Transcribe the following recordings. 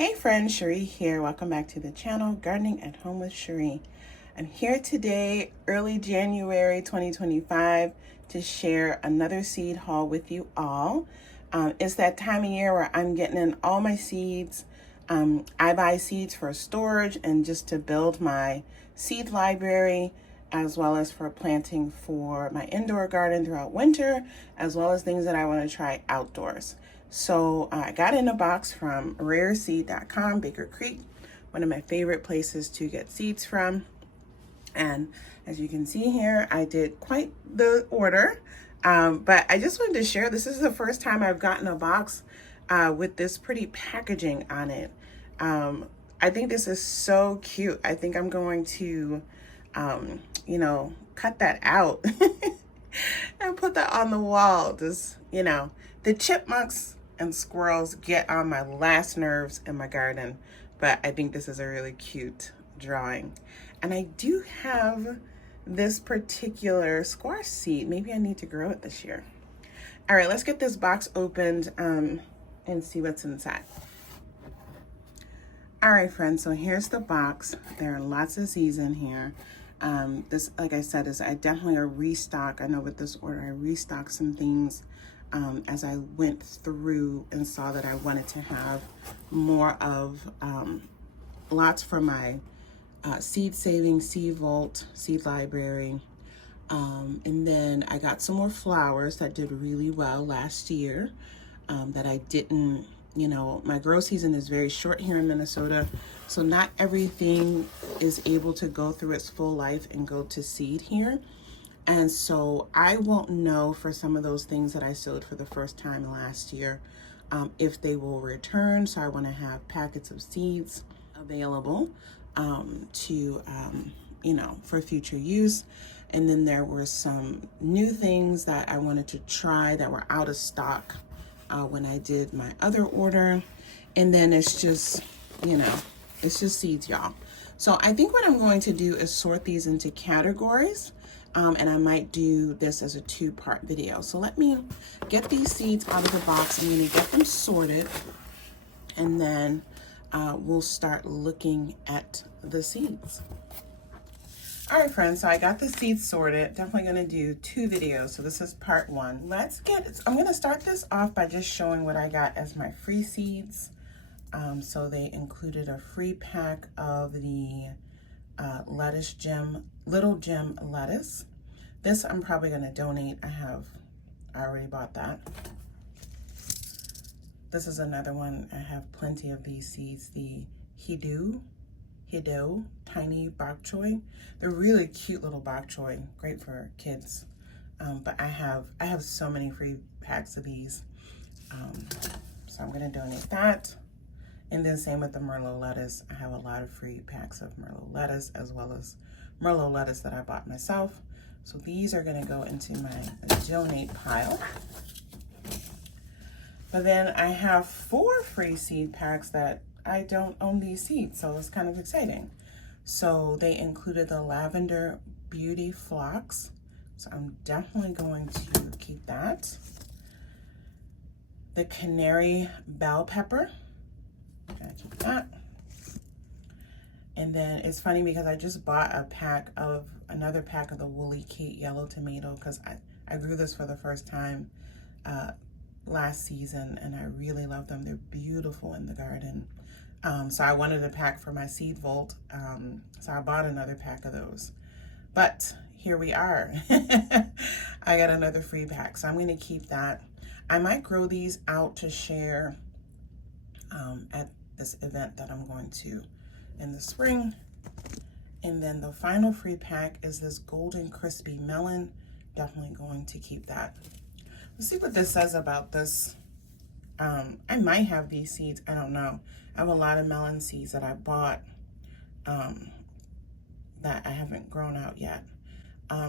Hey friends, Sheree here. Welcome back to the channel, Gardening at Home with Sheree. I'm here today, early January 2025, to share another seed haul with you all. It's that time of year where I'm getting in all my seeds. I buy seeds for storage and just to build my seed library, as well as for planting for my indoor garden throughout winter, as well as things that I want to try outdoors. So I got in a box from rareseed.com, Baker Creek, one of my favorite places to get seeds from. And as you can see here, I did quite the order, but I just wanted to share, this is the first time I've gotten a box with this pretty packaging on it. I think this is so cute. I think I'm going to, cut that out and put that on the wall. Just, the chipmunks and squirrels get on my last nerves in my garden, but I think this is a really cute drawing. And I do have this particular squash seed. Maybe I need to grow it this year. All right, let's get this box opened and see what's inside. All right, friends, so here's the box. There are lots of seeds in here. This, like I said, is definitely a restock. I know with this order, I restocked some things as I went through and saw that I wanted to have more of lots for my seed saving, seed vault, seed library. And then I got some more flowers that did really well last year that I didn't, my grow season is very short here in Minnesota. So not everything is able to go through its full life and go to seed here. And so I won't know for some of those things that I sowed for the first time last year if they will return. So I want to have packets of seeds available for future use. And then there were some new things that I wanted to try that were out of stock when I did my other order. And then it's just, it's just seeds, y'all. So I think what I'm going to do is sort these into categories. And I might do this as a two-part video. So let me get these seeds out of the box. I'm going to get them sorted, and then we'll start looking at the seeds. All right, friends, so I got the seeds sorted. Definitely going to do two videos. So this is part one. I'm going to start this off by just showing what I got as my free seeds. So they included a free pack of the lettuce gem, little gem lettuce. This I'm probably going to donate. I already bought that. This is another one. I have plenty of these seeds. The Hido tiny bok choy. They're really cute little bok choy, great for kids. But I have so many free packs of these. So I'm going to donate that. And then same with the Merlot lettuce. I have a lot of free packs of Merlot lettuce, as well as Merlot lettuce that I bought myself. So these are going to go into my donate pile. But then I have 4 free seed packs that I don't own these seeds, so it's kind of exciting. So they included the Lavender Beauty Phlox. So I'm definitely going to keep that. The Canary Bell Pepper. Gotta keep that. And then it's funny because I just bought another pack of the Woolly Kate Yellow Tomato, because I grew this for the first time last season, and I really love them. They're beautiful in the garden. So I wanted a pack for my seed vault, so I bought another pack of those. But here we are. I got another free pack, so I'm going to keep that. I might grow these out to share at this event that I'm going to in the spring. And then the final free pack is this Golden Crispy Melon. Definitely going to keep that. Let's see what this says about this. I might have these seeds, I don't know. I have a lot of melon seeds that I bought that I haven't grown out yet.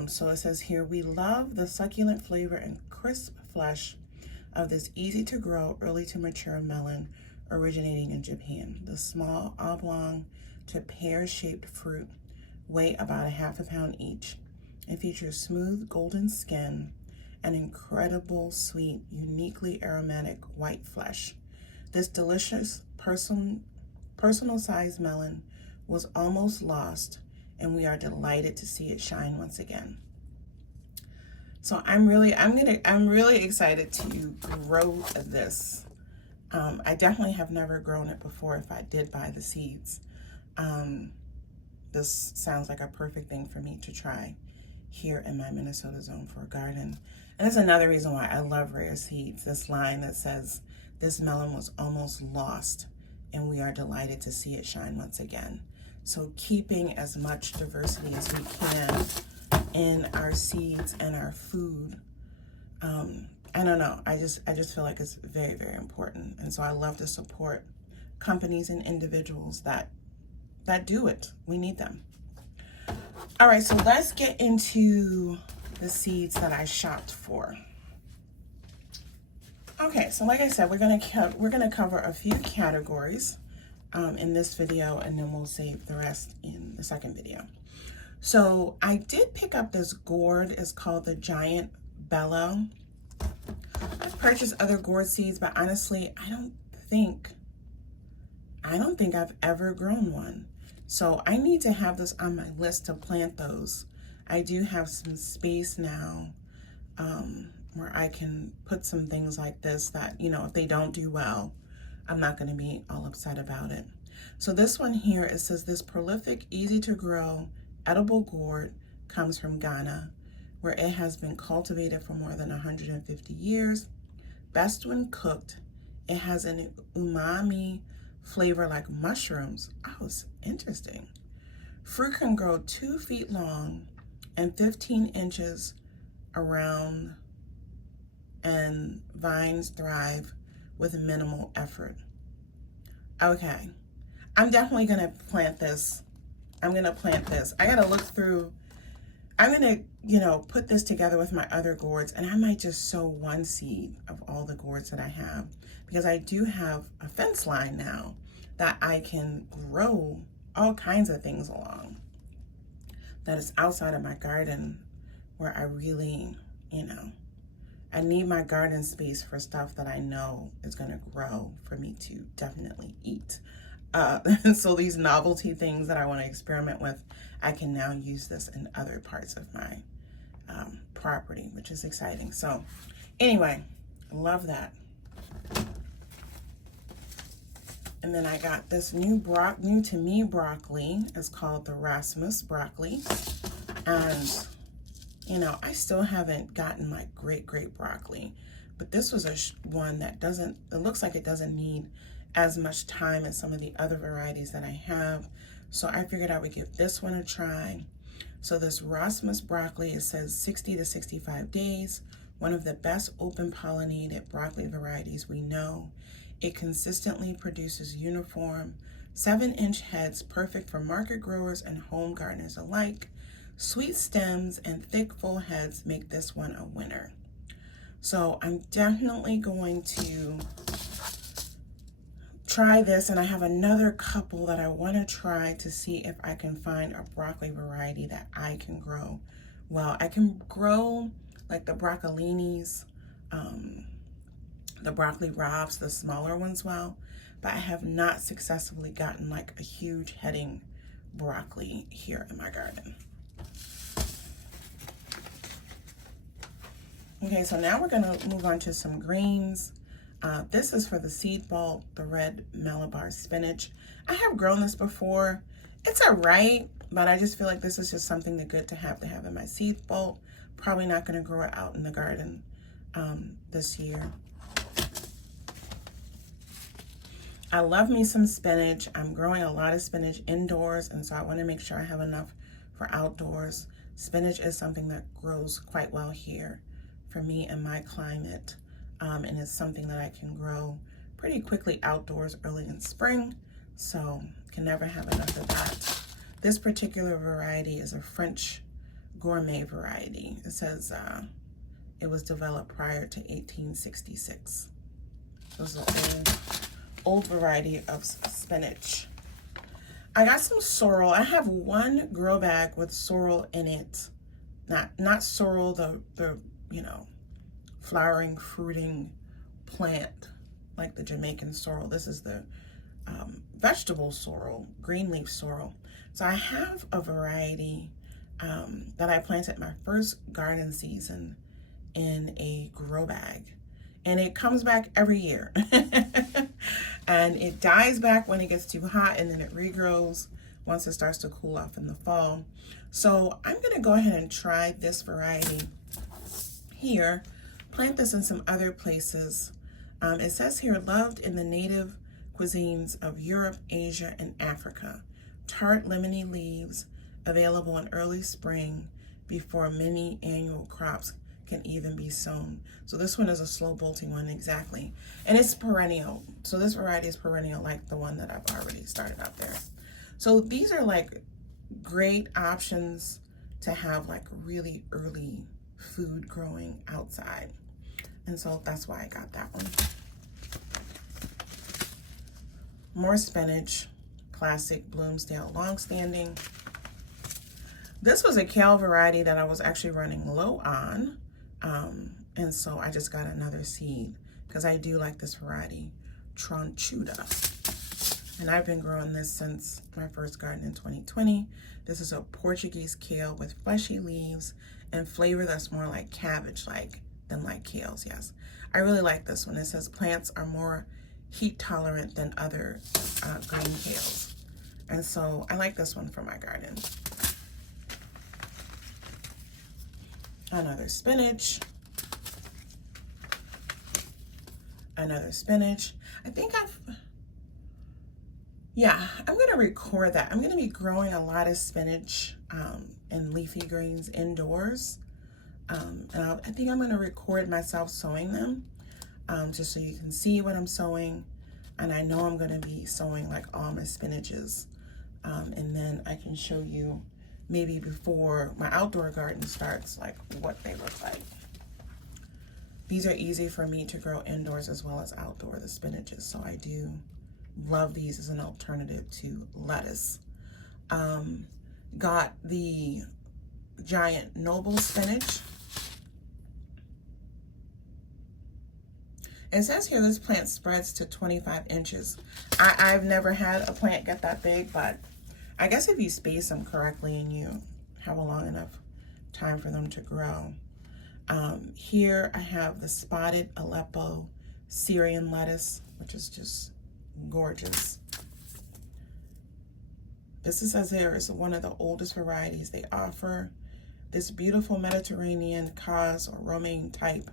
So it says here, we love the succulent flavor and crisp flesh of this easy to grow, early to mature melon originating in Japan. The small oblong to pear-shaped fruit weigh about ½ a pound each. It features smooth golden skin and incredible sweet, uniquely aromatic white flesh. This delicious personal size melon was almost lost, and we are delighted to see it shine once again. So I'm really excited to grow this. I definitely have never grown it before if I did buy the seeds. This sounds like a perfect thing for me to try here in my Minnesota zone for a garden. And that's another reason why I love Rare Seeds. This line that says, "This melon was almost lost, and we are delighted to see it shine once again." So keeping as much diversity as we can in our seeds and our food. I don't know. I just feel like it's very, very important. And so I love to support companies and individuals that do it. We need them. All right, so let's get into the seeds that I shopped for. Okay, so like I said, we're gonna cover a few categories in this video, and then we'll save the rest in the second video. So I did pick up this gourd. It's called the Giant Bellow. I've purchased other gourd seeds, but honestly, I don't think I've ever grown one. So I need to have this on my list to plant those. I do have some space now where I can put some things like this that, you know, if they don't do well, I'm not going to be all upset about it. So this one here, it says, "This prolific, easy to grow, edible gourd comes from Ghana, where it has been cultivated for more than 150 years. Best when cooked. It has an umami flavor like mushrooms." Oh, it's interesting. "Fruit can grow 2 feet long and 15 inches around, and vines thrive with minimal effort." Okay, I'm definitely gonna plant this. I'm gonna plant this. I gotta look through. I'm gonna, you know, put this together with my other gourds, and I might just sow one seed of all the gourds that I have, because I do have a fence line now that I can grow all kinds of things along that is outside of my garden, where I really, you know, I need my garden space for stuff that I know is going to grow for me to definitely eat. So these novelty things that I want to experiment with, I can now use this in other parts of my property, which is exciting. So anyway, love that. And then I got this new to me broccoli. It's called the Rasmus broccoli. And, you know, I still haven't gotten like great broccoli, but this was one that it looks like it doesn't need as much time as some of the other varieties that I have. So I figured I would give this one a try. So this Rasmus broccoli, it says 60 to 65 days, one of the best open pollinated broccoli varieties we know. It consistently produces uniform 7-inch heads, perfect for market growers and home gardeners alike. Sweet stems and thick full heads make this one a winner. So I'm definitely going to try this, and I have another couple that I want to try to see if I can find a broccoli variety that I can grow. Well, I can grow like the broccolinis, the broccoli raabs, the smaller ones well, but I have not successfully gotten like a huge heading broccoli here in my garden. Okay, so now we're gonna move on to some greens. This is for the seed bulb, the red Malabar spinach. I have grown this before. It's all right, but I just feel like this is just something good to have in my seed bulb. Probably not gonna grow it out in the garden this year. I love me some spinach. I'm growing a lot of spinach indoors, and so I want to make sure I have enough for outdoors. Spinach is something that grows quite well here for me and my climate, and it's something that I can grow pretty quickly outdoors early in spring, so can never have enough of that. This particular variety is a French gourmet variety. It says it was developed prior to 1866. It was an old variety of spinach. I got some sorrel. I have one grow bag with sorrel in it. Not sorrel, the you know, flowering, fruiting plant like the Jamaican sorrel. This is the vegetable sorrel, green leaf sorrel. So I have a variety that I planted my first garden season in a grow bag. And it comes back every year. And it dies back when it gets too hot, and then it regrows once it starts to cool off in the fall. So I'm going to go ahead and try this variety here, plant this in some other places. It says here, loved in the native cuisines of Europe, Asia, and Africa. Tart lemony leaves available in early spring before many annual crops can even be sown. So this one is a slow bolting one, exactly. And it's perennial. So this variety is perennial, like the one that I've already started out there. So these are like great options to have like really early food growing outside. And so that's why I got that one. More spinach, classic Bloomsdale longstanding. This was a kale variety that I was actually running low on. And so I just got another seed because I do like this variety, Tronchuda. And I've been growing this since my first garden in 2020. This is a Portuguese kale with fleshy leaves and flavor that's more like cabbage-like than like kales, yes. I really like this one. It says plants are more heat tolerant than other green kales. And so I like this one for my garden. Another spinach. Another spinach. I'm gonna record that. I'm gonna be growing a lot of spinach and leafy greens indoors. And I think I'm gonna record myself sowing them just so you can see what I'm sowing. And I know I'm gonna be sowing like all my spinaches. And then I can show you maybe before my outdoor garden starts, like what they look like. These are easy for me to grow indoors as well as outdoor, the spinaches. So I do love these as an alternative to lettuce. Got the giant noble spinach. It says here this plant spreads to 25 inches. I've never had a plant get that big, but I guess if you space them correctly and you have a long enough time for them to grow. Here I have the spotted Aleppo Syrian lettuce, which is just gorgeous. This says here is one of the oldest varieties they offer. This beautiful Mediterranean cause or romaine type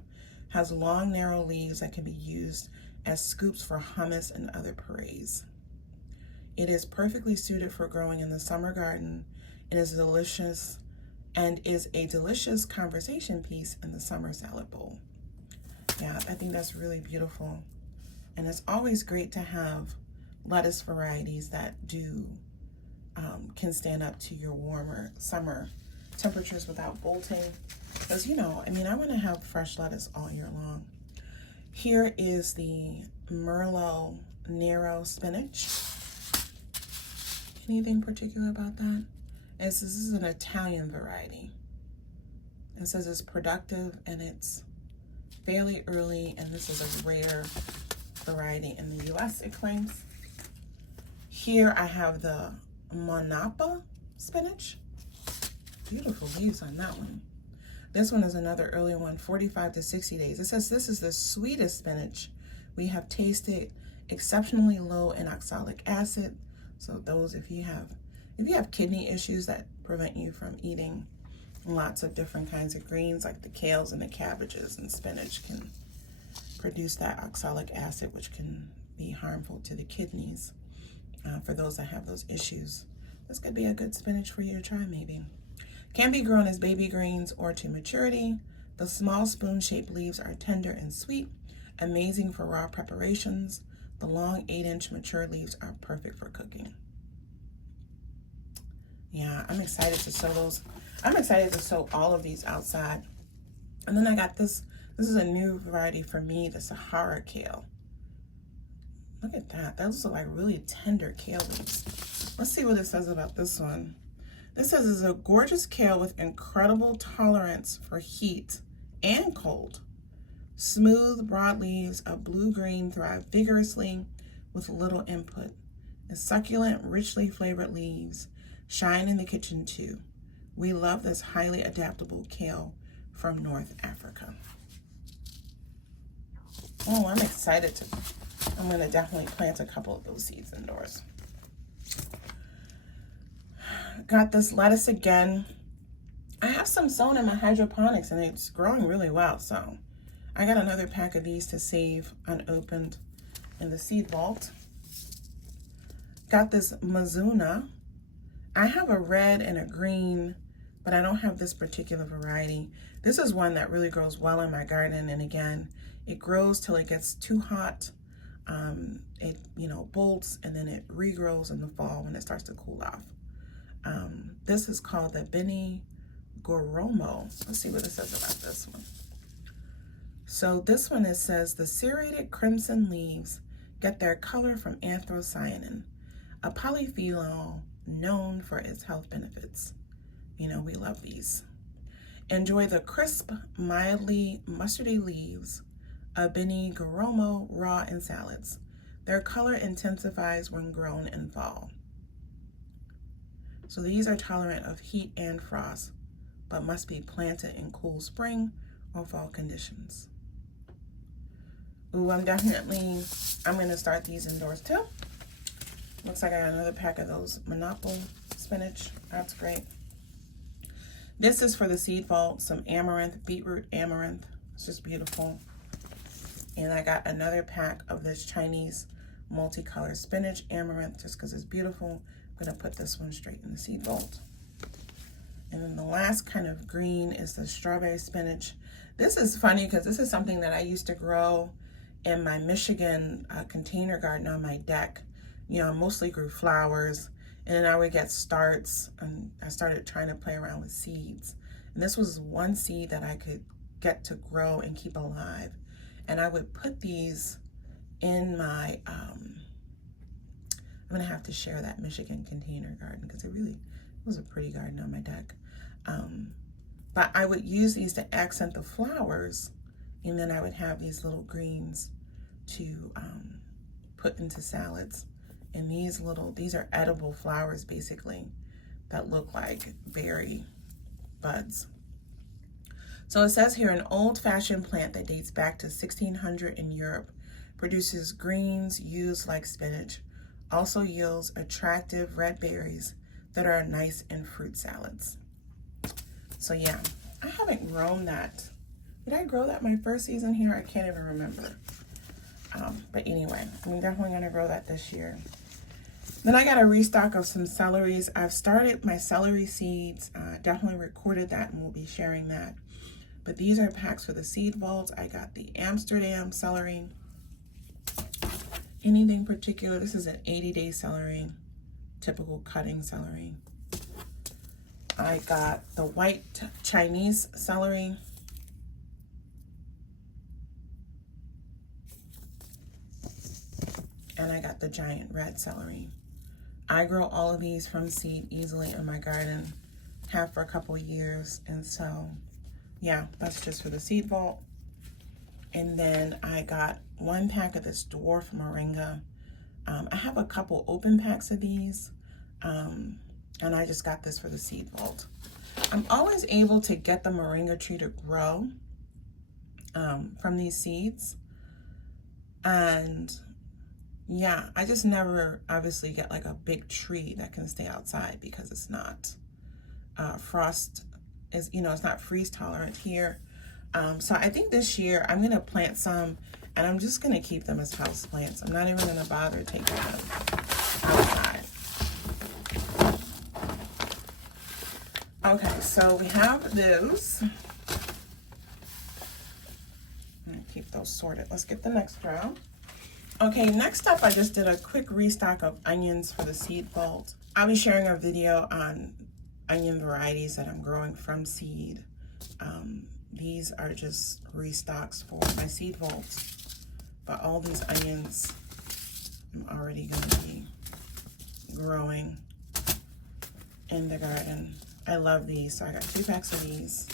has long, narrow leaves that can be used as scoops for hummus and other purees. It is perfectly suited for growing in the summer garden. It is delicious and is a delicious conversation piece in the summer salad bowl. Yeah, I think that's really beautiful. And it's always great to have lettuce varieties that can stand up to your warmer summer temperatures without bolting. Because, I want to have fresh lettuce all year long. Here is the Merlot narrow spinach. Anything particular about that? This is an Italian variety. It says it's productive and it's fairly early, and this is a rare variety in the US, it claims. Here I have the Monapa spinach. Beautiful leaves on that one. This one is another early one, 45 to 60 days. It says this is the sweetest spinach we have tasted, exceptionally low in oxalic acid. So those, if you have kidney issues that prevent you from eating lots of different kinds of greens, like the kales and the cabbages and spinach, can produce that oxalic acid, which can be harmful to the kidneys. For those that have those issues, this could be a good spinach for you to try maybe. Can be grown as baby greens or to maturity. The small spoon-shaped leaves are tender and sweet, amazing for raw preparations. The long 8-inch mature leaves are perfect for cooking. Yeah, I'm excited to sow those. I'm excited to sow all of these outside. And then I got this. This is a new variety for me, the Sahara kale. Look at that. Those are like really tender kale leaves. Let's see what it says about this one. This says it's a gorgeous kale with incredible tolerance for heat and cold. Smooth, broad leaves of blue-green thrive vigorously with little input. The succulent, richly flavored leaves shine in the kitchen too. We love this highly adaptable kale from North Africa. Oh, I'm excited I'm gonna definitely plant a couple of those seeds indoors. Got this lettuce again. I have some sown in my hydroponics and it's growing really well, so I got another pack of these to save unopened in the seed vault. Got this Mizuna. I have a red and a green, but I don't have this particular variety. This is one that really grows well in my garden, and again, it grows till it gets too hot. It, bolts, and then it regrows in the fall when it starts to cool off. This is called the Beni Goromo. Let's see what it says about this one. So this one, it says, the serrated crimson leaves get their color from anthocyanin, a polyphenol known for its health benefits. We love these. Enjoy the crisp, mildly mustardy leaves of Beni Goromo raw in salads. Their color intensifies when grown in fall. So these are tolerant of heat and frost, but must be planted in cool spring or fall conditions. Ooh, I'm gonna start these indoors too. Looks like I got another pack of those Monopoly spinach. That's great. This is for the seed vault, some amaranth, beetroot amaranth. It's just beautiful. And I got another pack of this Chinese multicolored spinach amaranth just because it's beautiful. I'm gonna put this one straight in the seed vault. And then the last kind of green is the strawberry spinach. This is funny because this is something that I used to grow in my Michigan container garden on my deck. I mostly grew flowers, and then I would get starts, and I started trying to play around with seeds. And this was one seed that I could get to grow and keep alive. And I would put these in my, I'm gonna have to share that Michigan container garden because it was a pretty garden on my deck. But I would use these to accent the flowers, and then I would have these little greens to put into salads. And these are edible flowers basically that look like berry buds. So it says here, an old-fashioned plant that dates back to 1600 in Europe produces greens used like spinach, also yields attractive red berries that are nice in fruit salads. So yeah, I haven't grown that. Did I grow that my first season here? I can't even remember. But anyway, I'm definitely gonna grow that this year. Then I got a restock of some celeries. I've started my celery seeds, definitely recorded that, and we'll be sharing that. But these are packs for the seed vault. I got the Amsterdam celery. Anything particular? This is an 80-day celery, typical cutting celery. I got the white Chinese celery. And I got the giant red celery. I grow all of these from seed easily in my garden, have for a couple years. And so, yeah, that's just for the seed vault. And then I got one pack of this dwarf moringa. I have a couple open packs of these, and I just got this for the seed vault. I'm always able to get the moringa tree to grow from these seeds. And yeah, I just never obviously get like a big tree that can stay outside because it's not frost is, it's not freeze tolerant here. So I think this year I'm gonna plant some, and I'm just gonna keep them as house plants. I'm not even gonna bother taking them outside. Okay, so we have those. I'm gonna keep those sorted. Let's get the next row. Okay, next up, I just did a quick restock of onions for the seed vault. I'll be sharing a video on onion varieties that I'm growing from seed. These are just restocks for my seed vault, but all these onions I'm already gonna be growing in the garden. I love these, so I got 2 packs of these.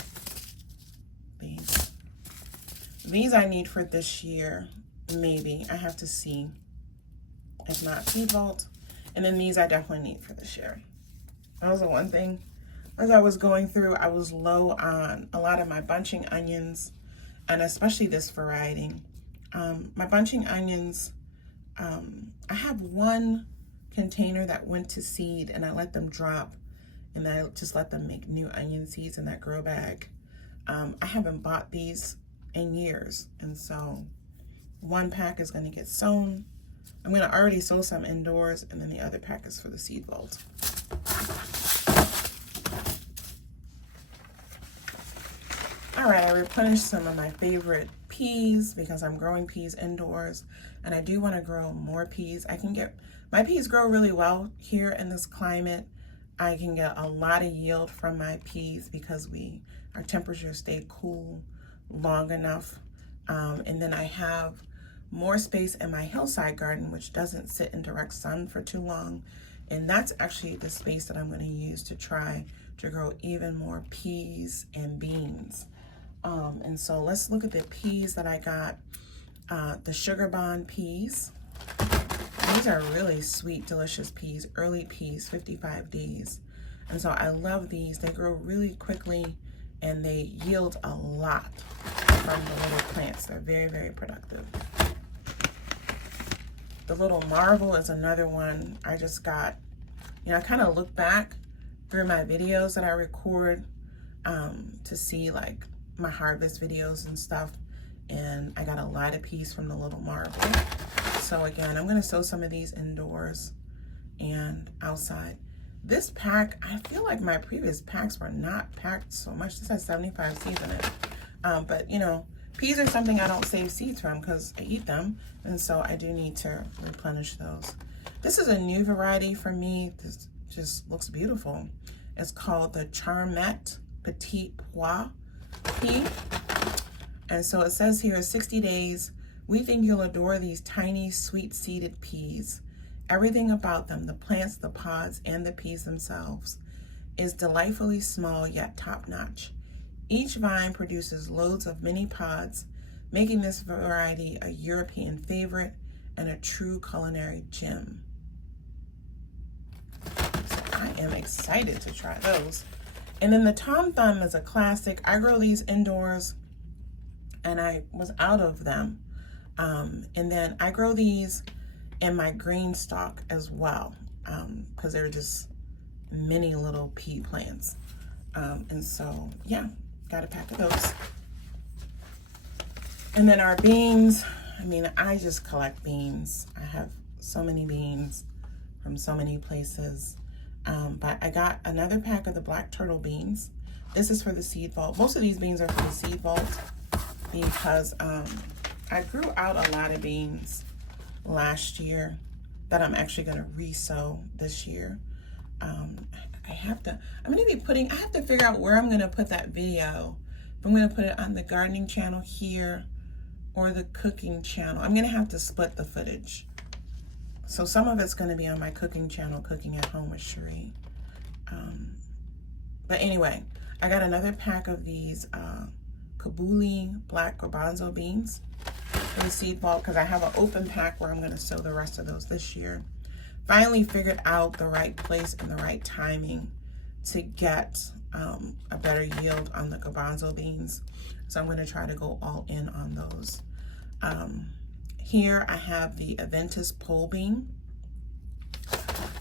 These I need for this year. Maybe. I have to see. If not, seed vault. And then these I definitely need for this year. That was the one thing. As I was going through, I was low on a lot of my bunching onions, and especially this variety. My bunching onions, I have one container that went to seed, and I let them drop, and I just let them make new onion seeds in that grow bag. I haven't bought these in years, and so one pack is going to get sown. I'm going to already sow some indoors, and then the other pack is for the seed vault. All right, I replenished some of my favorite peas because I'm growing peas indoors, and I do want to grow more peas. My peas grow really well here in this climate. I can get a lot of yield from my peas because our temperatures stay cool long enough. And then I have more space in my hillside garden, which doesn't sit in direct sun for too long. And that's actually the space that I'm going to use to try to grow even more peas and beans. And so let's look at the peas that I got. The Sugar Bond peas. These are really sweet, delicious peas, early peas, 55 days. And so I love these. They grow really quickly and they yield a lot from the little plants. They're very, very productive. The Little Marvel is another one I just got. I kind of look back through my videos that I record to see like my harvest videos and stuff, and I got a lot of peas from the Little Marvel. So again, I'm going to sow some of these indoors and outside. This pack, I feel like my previous packs were not packed so much. This has 75 seeds in it. But peas are something I don't save seeds from because I eat them, and so I do need to replenish those. This is a new variety for me. This just looks beautiful. It's called the Charmette Petit Pois pea. And so it says here, 60 days, we think you'll adore these tiny, sweet-seeded peas. Everything about them, the plants, the pods, and the peas themselves, is delightfully small yet top-notch. Each vine produces loads of mini pods, making this variety a European favorite and a true culinary gem. So I am excited to try those. And then the Tom Thumb is a classic. I grow these indoors, and I was out of them. And then I grow these in my green stalk as well, because they're just mini little pea plants. And so, yeah, got a pack of those. And then our beans, I just collect beans. I have so many beans from so many places. But I got another pack of the black turtle beans. This is for the seed vault. Most of these beans are for the seed vault because I grew out a lot of beans last year that I'm actually going to re-sow this year. I have to figure out where I'm going to put that video. If I'm going to put it on the gardening channel here or the cooking channel. I'm going to have to split the footage. So some of it's going to be on my cooking channel, Cooking at Home with Sheree. But anyway, I got another pack of these Kabuli black garbanzo beans for the seed vault because I have an open pack where I'm going to sow the rest of those this year. Finally figured out the right place and the right timing to get a better yield on the garbanzo beans. So I'm going to try to go all in on those. Here I have the Adventist pole bean.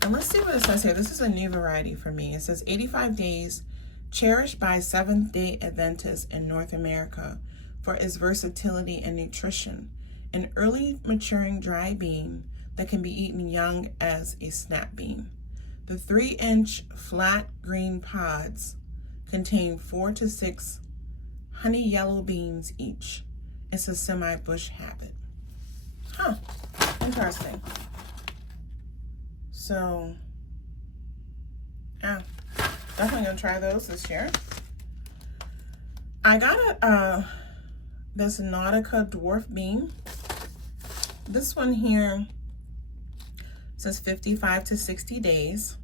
And let's see what it says here. This is a new variety for me. It says 85 days, cherished by Seventh-day Adventists in North America for its versatility and nutrition. An early maturing dry bean that can be eaten young as a snap bean. The 3-inch flat green pods contain 4 to 6 honey yellow beans each. It's a semi-bush habit. Huh, interesting. So, yeah, definitely gonna try those this year. I got this Nautica dwarf bean. This one here says 55 to 60 days.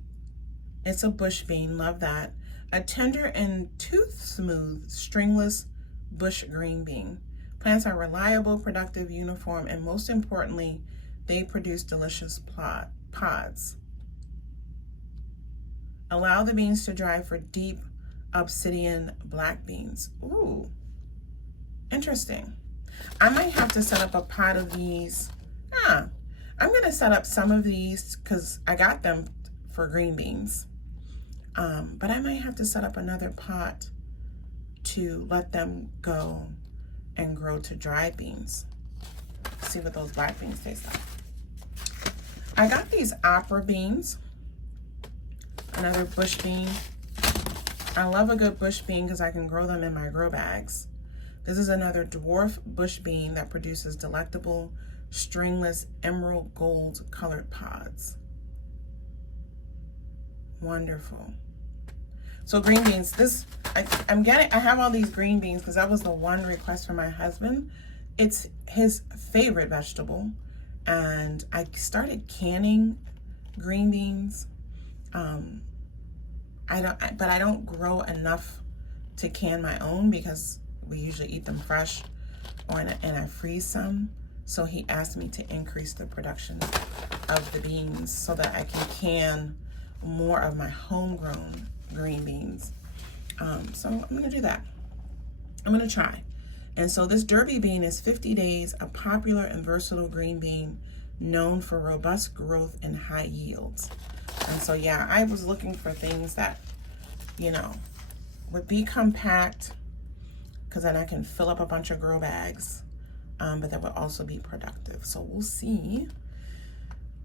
It's a bush bean, love that. A tender and tooth-smooth, stringless bush green bean. Plants are reliable, productive, uniform, and most importantly, they produce delicious pods. Allow the beans to dry for deep obsidian black beans. Ooh, interesting. I might have to set up a pot of these. I'm gonna set up some of these because I got them for green beans. But I might have to set up another pot to let them go and grow to dried beans. See what those black beans taste like. I got these opera beans, another bush bean. I love a good bush bean because I can grow them in my grow bags. This is another dwarf bush bean that produces delectable, stringless, emerald gold colored pods. Wonderful. So green beans, I have all these green beans because that was the one request from my husband. It's his favorite vegetable. And I started canning green beans. I don't grow enough to can my own because we usually eat them fresh, and I freeze some. So he asked me to increase the production of the beans so that I can more of my homegrown green beans. So I'm gonna do that. I'm gonna try. And so this derby bean is 50 days, a popular and versatile green bean known for robust growth and high yields. And so, yeah, I was looking for things that, would be compact, because then I can fill up a bunch of grow bags, but that would also be productive. So we'll see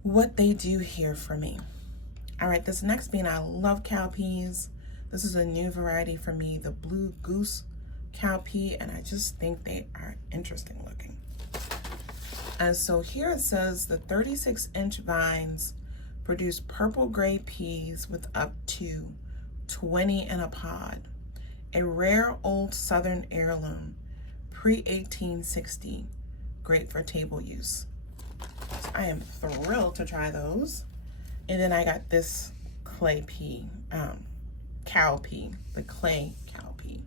what they do here for me. All right, this next bean, I love cowpeas. This is a new variety for me, the blue goose cowpea, and I just think they are interesting looking. And so here it says the 36-inch vines produce purple gray peas with up to 20 in a pod. A rare old southern heirloom, pre-1860, great for table use. So I am thrilled to try those. And then I got this clay pea, cowpea, the clay cowpea.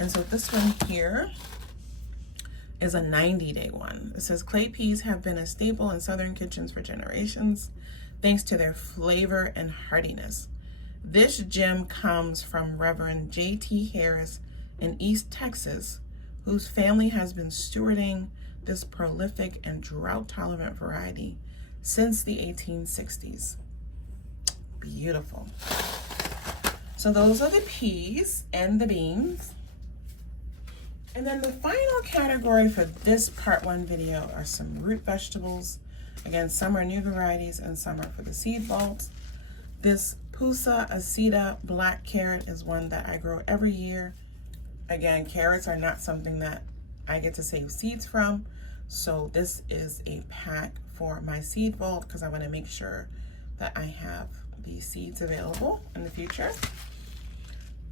And so this one here is a 90-day one. It says clay peas have been a staple in Southern kitchens for generations, thanks to their flavor and hardiness. This gem comes from Reverend J.T. Harris in East Texas, whose family has been stewarding this prolific and drought-tolerant variety since the 1860s. Beautiful. So those are the peas and the beans. And then the final category for this part 1 video are some root vegetables. Again, some are new varieties and some are for the seed vault. This Pusa acida black carrot is one that I grow every year. Again, carrots are not something that I get to save seeds from. So this is a pack for my seed vault because I want to make sure that I have these seeds available in the future.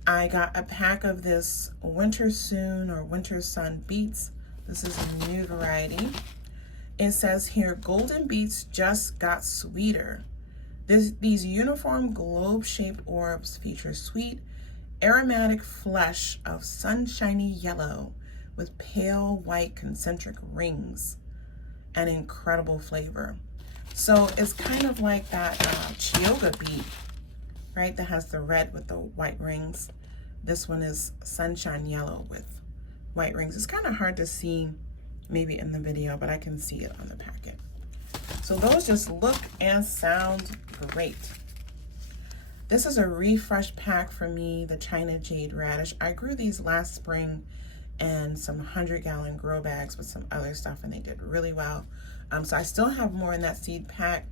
I got a pack of this Winter Soon or Winter Sun beets. This is a new variety. It says here, golden beets just got sweeter. These uniform globe-shaped orbs feature sweet, aromatic flesh of sunshiny yellow with pale white concentric rings and incredible flavor. So it's kind of like that Chiyoga beet, right? That has the red with the white rings. This one is sunshine yellow with white rings. It's kind of hard to see maybe in the video, but I can see it on the packet. So those just look and sound great. This is a refresh pack for me, the China Jade Radish. I grew these last spring in some 100-gallon grow bags with some other stuff, and they did really well. So I still have more in that seed pack,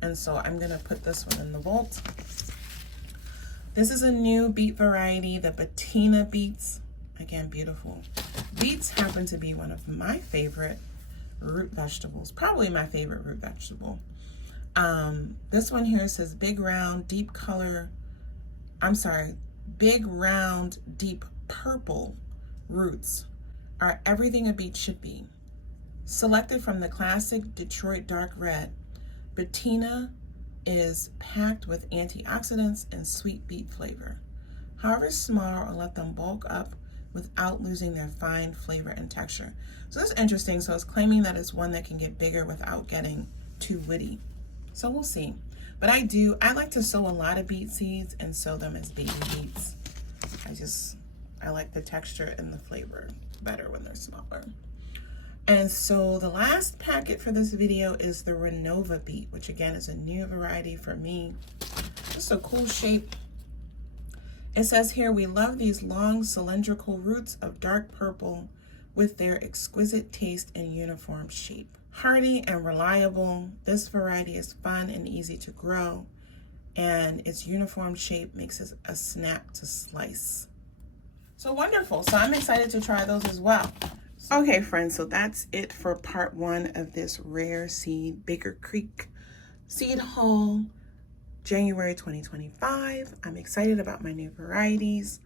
and so I'm gonna put this one in the vault. This is a new beet variety, the Bettina beets. Again, beautiful. Beets happen to be one of my favorite root vegetables, probably my favorite root vegetable. This one here says big round, deep purple roots are everything a beet should be. Selected from the classic Detroit dark red, Bettina is packed with antioxidants and sweet beet flavor. Harvest small or let them bulk up without losing their fine flavor and texture. So this is interesting. So it's claiming that it's one that can get bigger without getting too woody. So we'll see. But I like to sow a lot of beet seeds and sow them as baby beets. I like the texture and the flavor better when they're smaller. And so the last packet for this video is the Renova beet, which again is a new variety for me. Just a cool shape. It says here, we love these long cylindrical roots of dark purple with their exquisite taste and uniform shape. Hardy and reliable, this variety is fun and easy to grow, and its uniform shape makes it a snap to slice. So wonderful. So I'm excited to try those as well. Okay, friends, so that's it for part 1 of this rare seed Baker Creek seed haul, January 2025. I'm excited about my new varieties.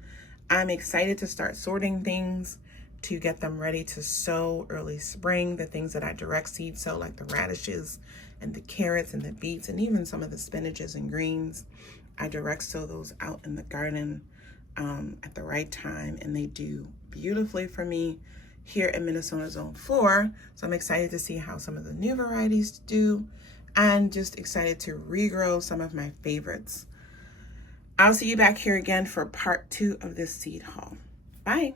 I'm excited to start sorting things to get them ready to sow early spring. The things that I direct seed sow, like the radishes and the carrots and the beets and even some of the spinaches and greens. I direct sow those out in the garden at the right time, and they do beautifully for me here in Minnesota Zone 4. So I'm excited to see how some of the new varieties do, and just excited to regrow some of my favorites. I'll see you back here again for part 2 of this seed haul. Bye.